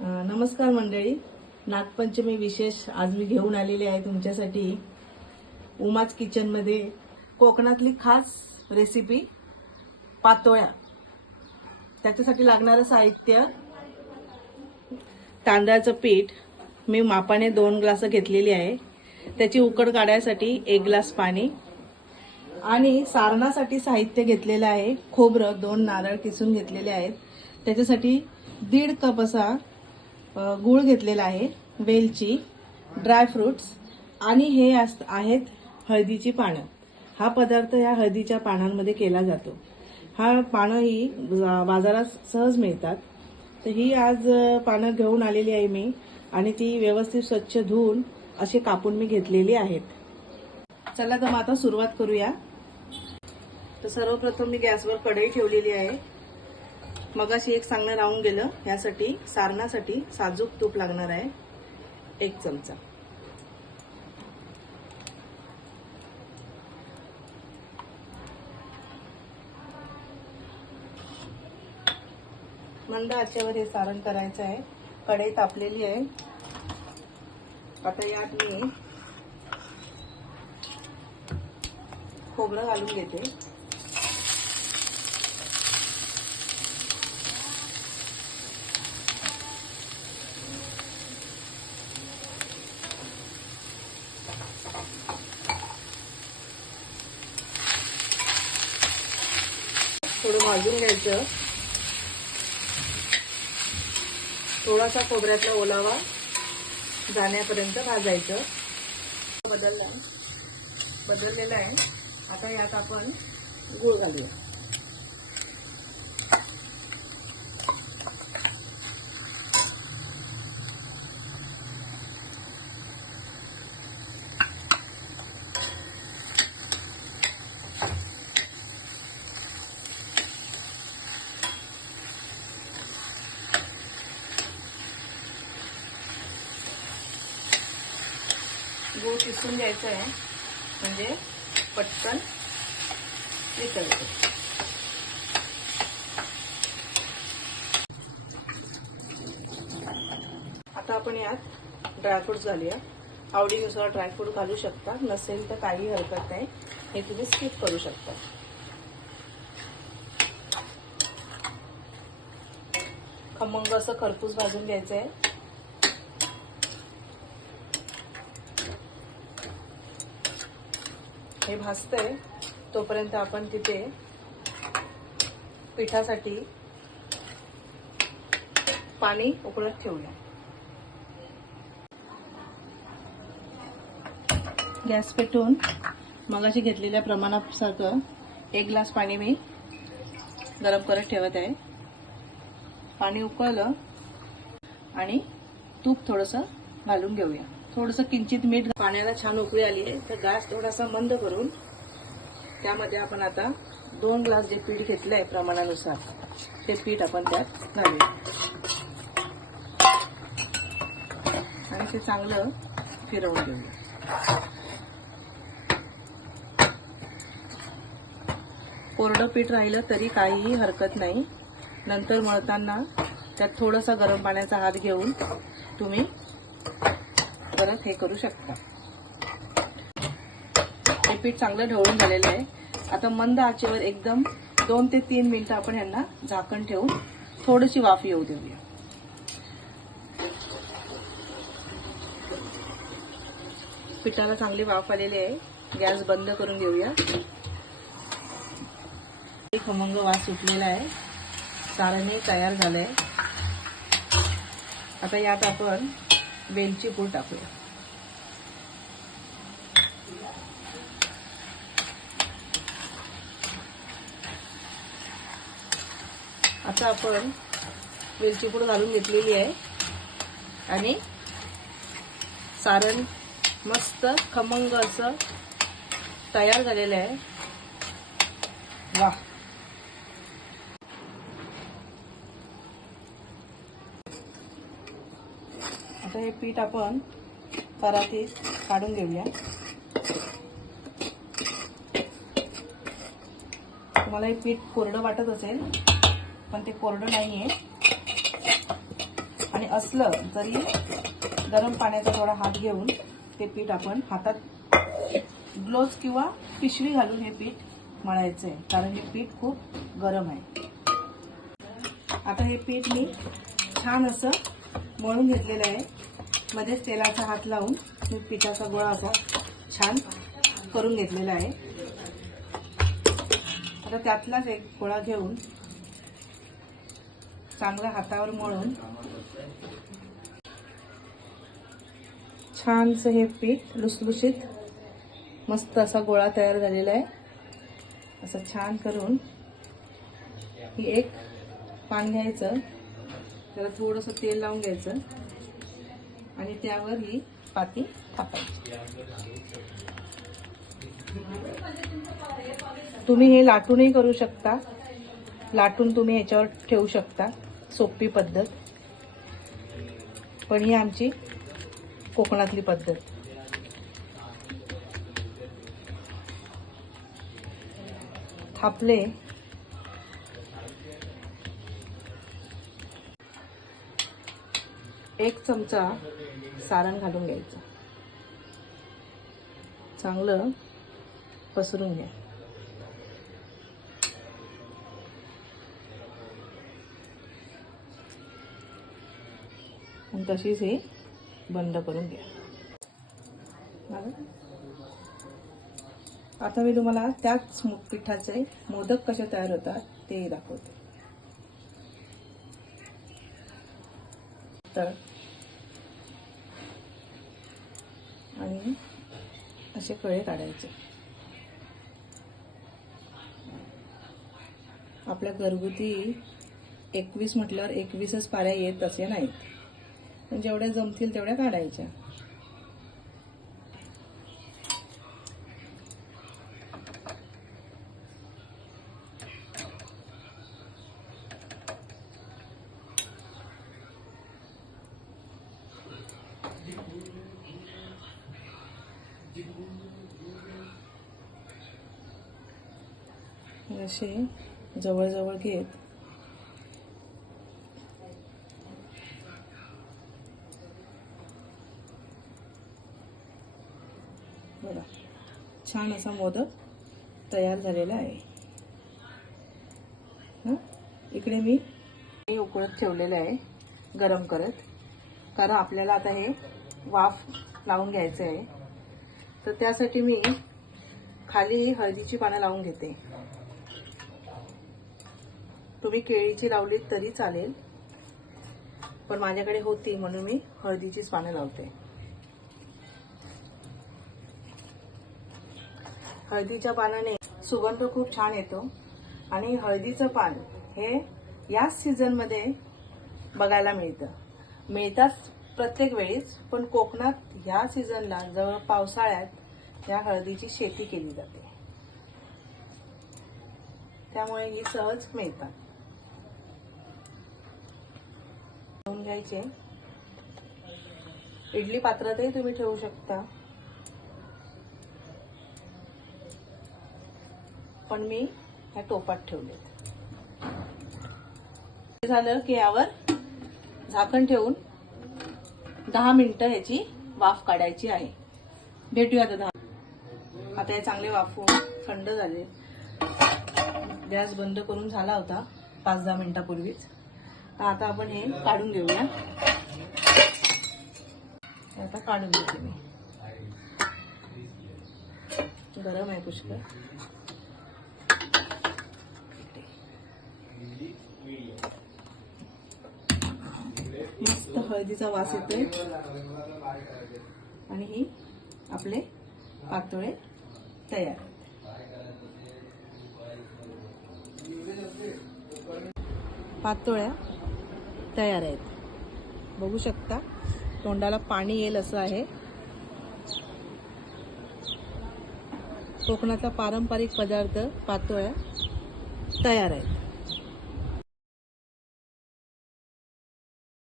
नमस्कार मंडळी, नागपंचमी विशेष आज मी घेऊन आलेले आहे तुमच्यासाठी उमाज किचनमध्ये कोकणातली खास रेसिपी पातोळ्या। त्याच्यासाठी लागणारं साहित्य तांदळाचं पीठ मी मापाने 2 ग्लास घेतलेली आहे। त्याची उकड काढण्यासाठी 1 ग्लास पाणी आणि सारणासाठी साहित्य घेतलेलं आहे। खोबरं 2 नारळ किसून घेतलेले आहेत। त्याच्यासाठी 1.5 कप असा गूळ घेतलेला आहे, वेलची, ड्रायफ्रुट्स आणि हे आहेत हळदीची पानं। हा पदार्थ या हळदीच्या पानांमध्ये केला जातो। हा पानं ही बाजारात सहज मिळतात। तर ही आज पानं घेऊन आलेली आहे मी आणि ती व्यवस्थित स्वच्छ धुवून अशी कापून मी घेतलेली आहेत। चला तर मग आता सुरुवात करूया। तर सर्वप्रथम मी गॅसवर कढई ठेवलेली आहे। मगाशी एक सांगणं राहून गेलं, यासाठी सारणासाठी साजूक तूप लागणार आहे 1 चमचा। मंद आचेवर हे सारण करायचं आहे। कढई तापलेली आहे। आता यात मी खोबरं घालून घेते। थोडं भाजून घ्यायचं। थोडासा खोबऱ्यातला ओलावा जाण्यापर्यंत भाजायचं। बदललेला आहे। आता यात आपण गूळ घालूया। गूळ किसून घ्यायचा आहे, म्हणजे पटकन वितळतो। आता आपण यात ड्रायफ्रूट्स घालूया। आवडीनुसार ड्रायफ्रूट घालू शकता, नसेल तर काही हरकत नाही, हे तुम्ही स्किप करू शकता। खमंग असं खरपूस भाजून घ्यायचं आहे। हे भाजतंय तोपर्यंत आपण तिथे पिठासाठी पाणी उकळत ठेवूया। गॅस पेटवून मगाशी घेतलेल्या प्रमाणासारखं 1 ग्लास पाणी मी गरम करत ठेवत आहे। पाणी उकळलं आणि तूप थोडंसं घालून घेऊया। थोडंसं किंचित मीठ। पाण्याला छान उकळी आली आहे, तर गॅस थोडासा मंद करून त्यामध्ये आपण आता 2 ग्लास जे पीठ घेतलंय प्रमाणानुसार ते पीठ आपण त्यात घालूया आणि ते चांगलं फिरवून घेऊया। कोरडं पीठ राहिलं तरी काहीही हरकत नाही। नंतर मळताना त्यात थोडासा गरम पाण्याचा हात घेऊन तुम्ही परत हे करू शकता। हे पीठ चांगलं ढवळून झालेलं आहे। आता मंद आचेवर एकदम 2 ते 3 मिनिटं आपण यांना झाकण ठेवून थोडीशी वाफ येऊ देऊया। पिठाला चांगली वाफ आलेली आहे। गॅस बंद करून घेऊया। खमंग वास सुटलेला आहे। सारणही तयार झालंय। आता यात आपण वेलची पूड टाकूया। आता आपण वेलची पूड घालून घेतलेली आहे आणि सारण मस्त खमंग असं तयार झालेलं आहे। वाह! आता हे पीठ आपण परातीत काढून घेऊया। तुम्हाला हे पीठ कोरडं वाटत असेल, पण ते कोरडं नाहीये आणि असलं तरी गरम पाण्याचा थोडा हात घेऊन ते पीठ आपण हातात ग्लोव्ज किंवा पिशवी घालून हे पीठ मळायचं आहे, कारण हे पीठ खूप गरम आहे. आता हे पीठ मी छान असं मळून घेतलेलं आहे. मध्येच तेलाचा हात लावून मी पिठाचा गोळा असा छान करून घेतलेला आहे. आता त्यातलाच एक गोळा घेऊन चांगल्या हातावर मळून छानसं हे पीठ लुसलुशीत मस्त असा गोळा तयार झालेला आहे. असं छान करून ही एक पान घ्यायचं, त्याला थोडंसं तेल लावून घ्यायचं आणि त्यावर ही पाती टाकायची. तुम्ही हे लाटूनही करू शकता, लाटून तुम्ही ह्याच्यावर ठेवू शकता, सोपी पद्धत. पण ही आमची कोकणातली पद्धत. थापले एक चमचा सारण घालून घ्यायचं, चांगलं पसरून घ्या. आणि तशीच हे बंद करून घ्या. आता मी तुम्हाला त्याच पिठाचे मोदक कसे तयार होतात ते दाखवते. तर आणि असे कळे काढायचे. आपल्या घरगुती 21 म्हटल्यावर 21च पाऱ्या येत असे नाहीत, पण जेवढ्या जमतील तेवढ्या काढायच्या. असे जवळजवळ घेत बघा, छान असा मोदक तयार झालेला आहे. इकडे मी उकळत ठेवलेलं आहे गरम करत, कारण आपल्याला आता हे वाफ लावून घ्यायचं आहे. तर त्यासाठी मी खाली हळदीची पानं लावून घेते. तुम्ही केळीची लावलीत तरी चालेल, पण माझ्याकडे होती म्हणून मी हळदीचीच पानं लावते. हळदीच्या पानाने सुगंध खूप छान येतो आणि हळदीचं पान हे याच सीझनमध्ये बघायला मिळतात प्रत्येक वेळीच, पण कोकणात ह्या सीझनला जवळ पावसाळ्यात या हळदीची शेती केली जाते, त्यामुळे ही सहज मिळतात. घ्यायचे इडली पात्रातही तुम्ही ठेवू शकता, पण मी ह्या टोपात ठेवले. झालं की यावर झाकण ठेवून 10 मिनिटं ह्याची वाफ काढायची आहे. भेटूया आता हे चांगले वाफून थंड झाले. गॅस बंद करून झाला होता 5-10 मिनिटापूर्वीच. आता आपण हे काढून घेऊया. आता काढून घेते मी. गरम आहे पुष्कळ. मस्त हळदीचा वास येतोय आणि ही आपले पातोळे तयार. पातोळ्या तयार आहेत, बघू शकता. तोंडाला पाणी येईल असं आहे. कोकणाचा पारंपरिक पदार्थ पातोळ्या तयार आहेत.